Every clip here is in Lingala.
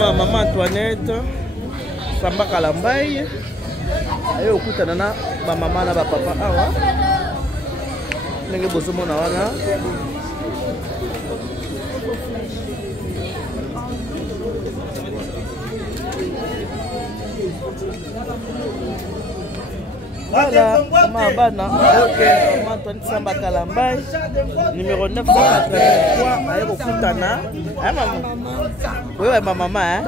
Maman Antoinette Samba Kalambai ayo okutana na ba mama na ba papa awa ndenge bozomona wana voilà, Mabana, ok, Antoine Samba Kalambai, numéro 983, ayo kokutana. Ah maman. Oui, ouais, ma maman, hein.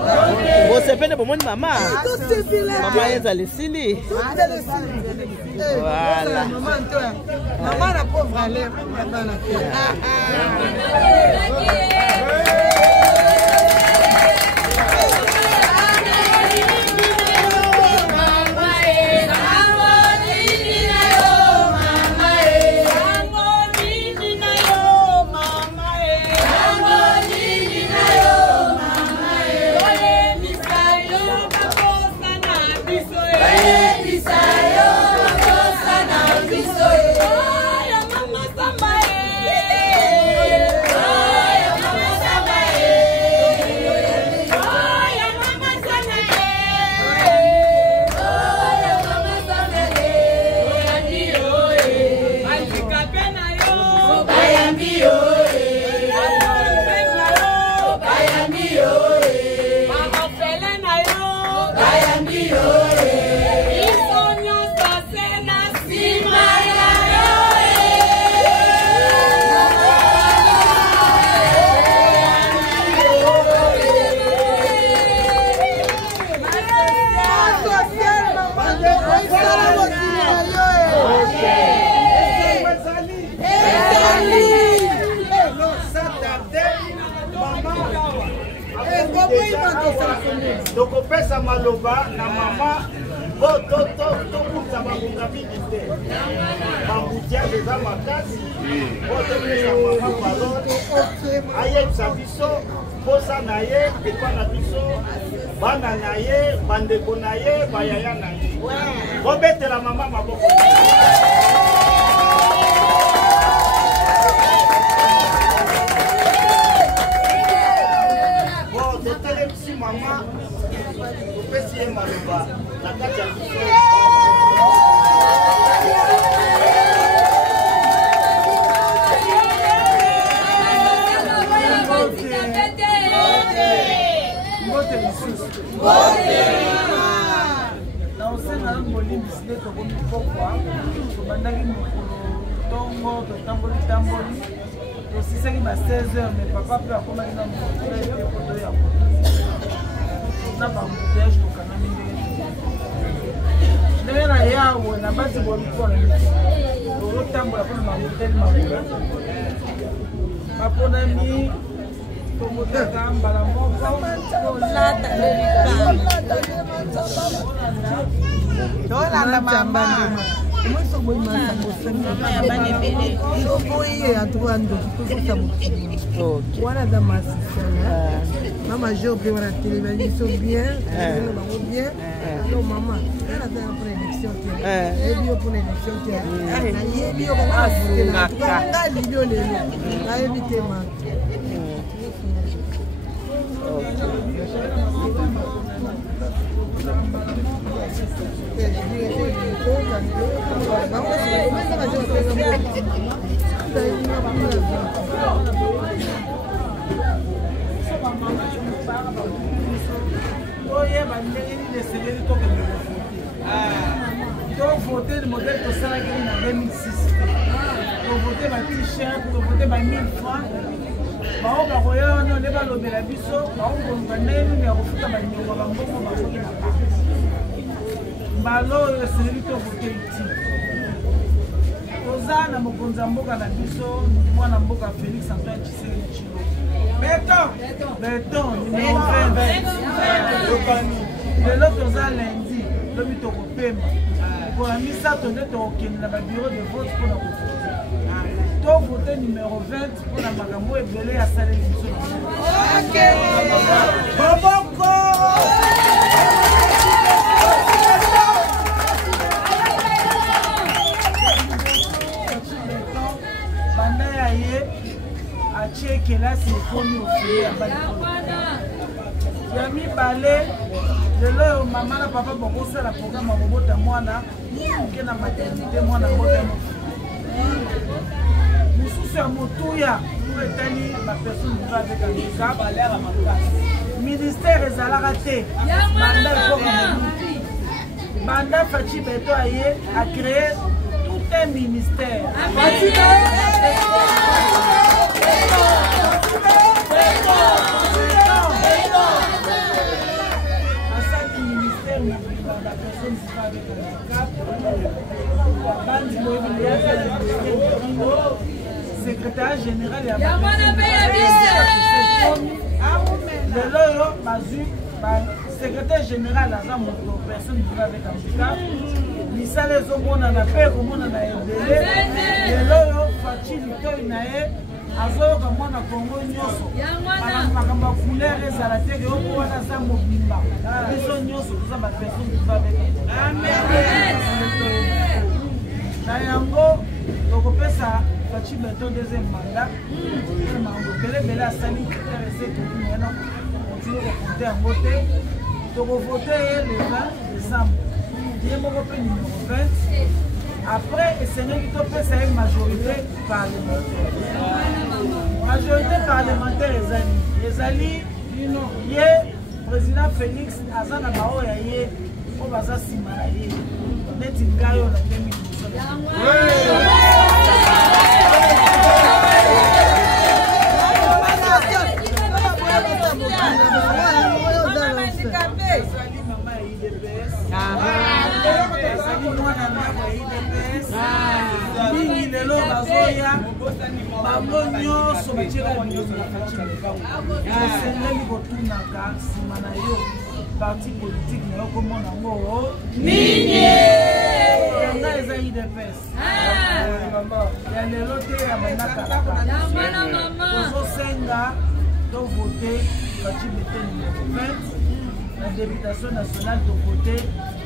Bon, c'est peine pour mon maman. Maman est à l'essili. Voilà. Maman la pauvre allée. Donc on fait ça maloba na maman to kuta bangunga mingi te bambutia déjà makasi to pesa maman parole aye biso posa na ye epa na biso bana na ye bandeko na ye bayaya na ye bobetela maman maboko maman, vous faites si maloba, la carte à Nena yawo na basi bolipona olotambola pona mamuteli mapona mi tomotaka mbala moko olata tolanda mama mwiso boyi masambo mama ya bane pele boyi ya tuando kusa mutini wana da masisana mama jo pe wana télévision bien bien alors maman elle a fait une prédiction et bio pour l'élection et bio pour la tanga lido lelo na éviter ma voter le modèle de ça en 2006. Pour voter ma t-shirt, pour voter ma 1000 francs. On va regarder, on est pas l'objet la biso, on va aller, mais on va faire ma numéro, on va voter la part. Balo, c'est lui qui a voté ici. Ozana, mon konzamboka la biso, moi namboka Félix Antoine Tshisekedi. Béton, numéro 20. Le lot oza lundi, le but au paiement. Pour la mise à ton état au bureau de vote pour la vote. Donc, voter numéro 20 pour la magambo et belé à saler les ok! Boboko! Bandaya ye, a checké là, c'est promis au filet à Bali. ya mibale lelo oyo mama na papa bakosala programme ya kobota mwana ke na maternité mwana bota mosusu ya motuya po etali bapersone vivant avec handicap ministère ezalaka te banda ekoka banda Fachi Beto aye a créé tout un ministère. Secrétaire général ya secrétaire général aza moto personne vivant avec handicap misala ezomonana mpe ekomonana ebele lelo oyo Fachi litoi na ye azoyoka mwana Kongo nyonso makambo ya couleur ezala te ke oko wana aza mobimba biso nyonso toza bapersone vivant avec handicap na yango tokopesa Fachi Beto deuxième mandat makambo ebelebele asali interese tokumena continue kokonte yango te tokovote ye le 20 décembre ye moko mpe numéro 20 après esengeli topesa ye majorité parlementaire ezali ye président Félix aza na baoyo ya ye oyo baza nsima na ye neti ngai oyo na 2018 mingi lelo bazoya bango nyonso batiela nyonso na Fachi Beto esengeli kotunaka nsima na yo parti politique na yo komona yango nini yanga eza UDPS ya lelo te ya bandakalaka ozosenga tovote Fachi Beto numéro 20 la députation nationale tovote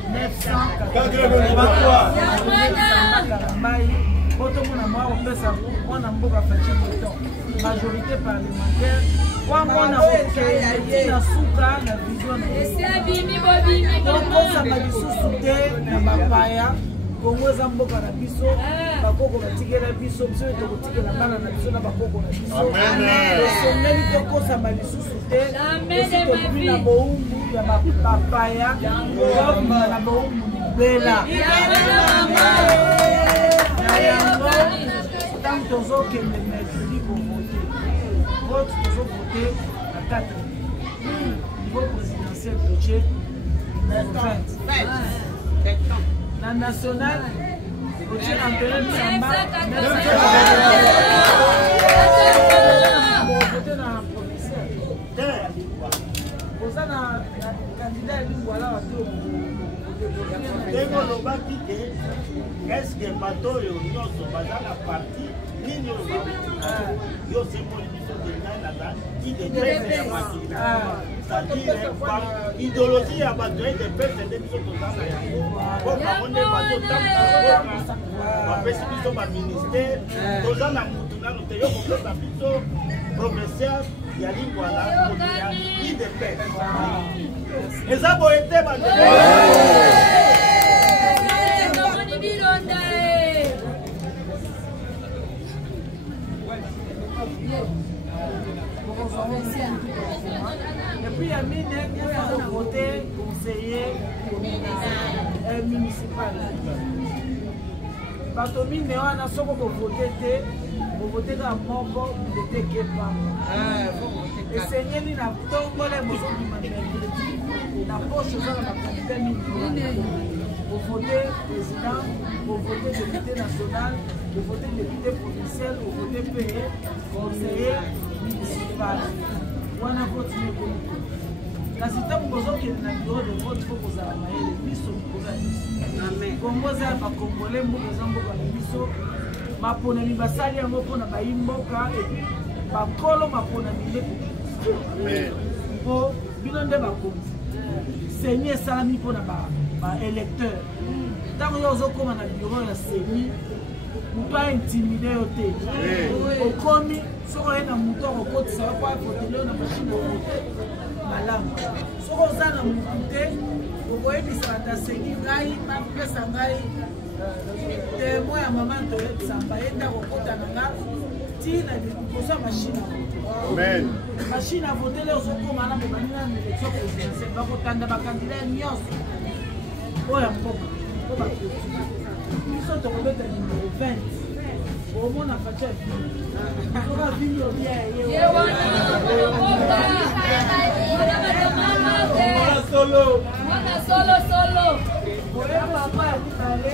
983 otomona mwa opesa mwana mboka Fachi Beto majorité parlementaire kwa mwana okei na suka na vision na tokosama lisusu te na bapaya Kongo eza mboka na biso bakoko batikela biso biso tokotikela bana na biso na bakoko na biso esengeli tokosama lisusu te osi tokumi na boumbu ya bapaya tokuma na boumbu libela na yango ntango tozokende mercredi kovote vote tozovote na 4 niveau présidentiel dossier 20 la nationale dossier Antoine Samba vote na provincial oza na candidat elingwala wato ndenge olobaki te eske bato oyo nyonso baza na parti nini oyo yo semoli biso dengai naza idepese ya makili c'est-à-dire idéologie ya bato ya idepese nde biso toza na yango po bango nde bazotamboka bapesi biso baministère toza na mutu nano te yo kopesa biso provincial ya lingwala moto ya idepese eza boye te bato et puis il y a mine côté conseiller municipal bato mine wana soko bovote te bovote ka moko bovote kepa esengeli na tongole bozobima na poche ozala bakandida mine bovote président bovote député national bovote député provincial bovote pe conseiller municipal wana vote nekoliko kasi ntango bozokende na bureau de vote fo kozala mayele biso koza biso kongo eza ya bakongole mboka eza mboka na biso maponami basali yango mpona bayi mboka epi bakolo maponami nde mpo bino nde bakonzi seni esalami mpona baélecteur ntango yo ozokóma na bureau ya seni moto aintimide yo te okomi soki oye na moto akokotisa yo po afotele yo na mashine okote malamu soki oza na motu te okoyebisaka tasengi ngai bapesa ngai témoin ya mama toyebisamba ye ndako okota na nga ntina liboso ya mashine mashine ya votele ozokoma na bobanina na élection présidentielle bakotanda bakandida nyonso oyo ya mboka o bakoki biso tokobeta numero 20 omona facia soka vini obia solo papa ya mibale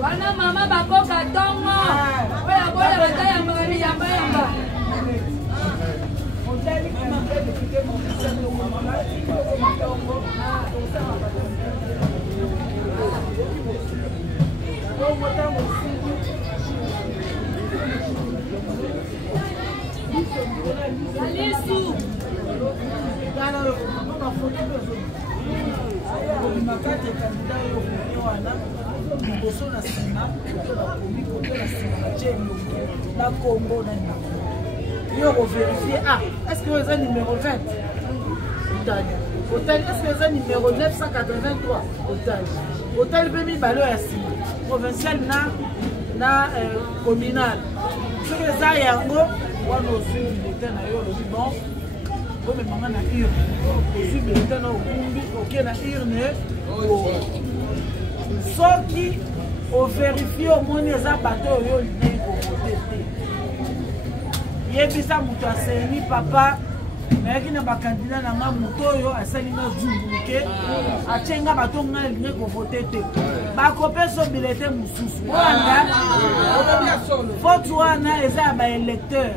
wana mama bakoka tongo oya bola batayambaka biyambayamba Alisu makati kandida yo wana liboso na nsima bakomi kote na nsima batie elongo na kombo na nini yo koverifie est-ce que eza numéro 20 otali est-ce que eza numéro 983 otali mpe mibale oyo ya nsima provincial na communal soki eza yango wana ozwi bulletin na yo olobi bon omemanga na urne ozwi bulletin na okumbi oke na urne soki overifie omoni eza bato oyo olingi kovote te yebisa moto aseni papa nayaki na bakandida na nga moto oyo asali nga zunguluke atie nga bato nga elingi kovote te bakopesa bilete mosusu wana vote wana eza ya baélecteur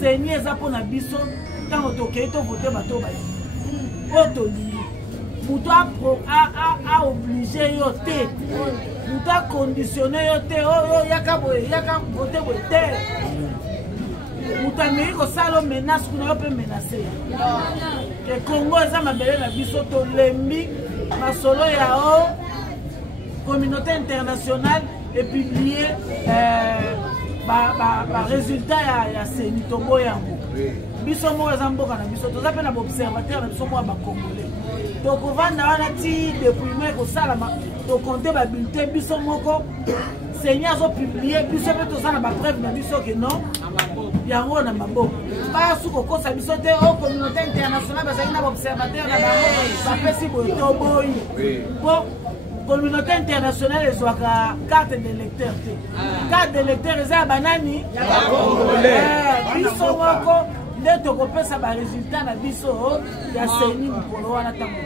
seni eza mpona biso ntango tokei tovote bato balingi oyo tolingi moto aoblige yo te moto aconditionne yo te oyo yaka vote boye te moto ameki kosala o menace kuna yo mpe menase ke congo eza mabele na biso tolembi masolo yao communauté internationale epiblie baresultat ya seni tombo yango biso moko eza mboka na biso toza mpe na baobservateur na biso moko ya bacongolais tokovanda wana ti dépouillement ekosalama tokonte babulletin biso moko seni azopiblie biso mpe toza na bapreuve na biso ke non yango na maboko basu kokosa biso te o communauté internationale bazali na baobservateur na bango bapesi boye toboyi po communauté internationale ezwaka carte d'électeur te carte d'électeur eza ya banani biso moko nde tokopesa baresultat na biso ya seni mikolo wana ntango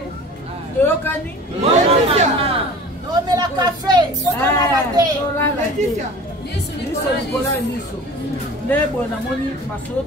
toyokani omela kafe liso likolo ya liso nde boye namoni masolo